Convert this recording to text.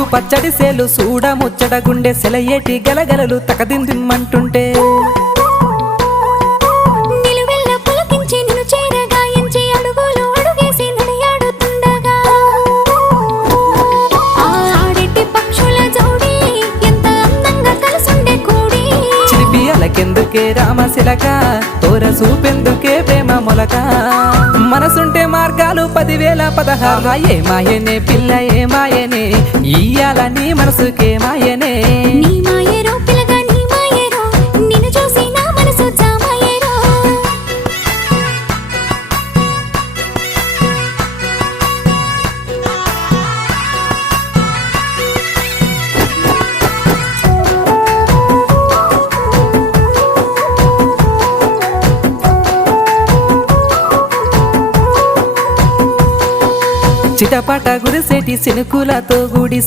ముద్దు పచ్చడి సేలు సూడ ముచ్చట గుండె సెలయేటి గలగలలు తకదిందిమ్మంటుంటే నిలువెల్ల పులకించి నిన్ను చేరగాయించి అడుగులు అడుగేసి నడియాడుతుండగా ఆడెట్టి పక్షుల జోడి ఎంత అందంగా కలుసుండే కూడి చిలిపి అలకెందుకే రామశిలక తోర సూపెందుకే ప్రేమ మొలక మనసుంటే మార్గాలు 10,016 ఏ మాయనే పిల్ల ఏ మాయనే ఇయ్యాల నీ మనసుకే మాయనే నీ మాయేరో పిల్లగా నీ మాయేరో నిన్ను చూసి నా మనసు జామాయేరో చిటపట గురిసేటి సినుకులతో గుడి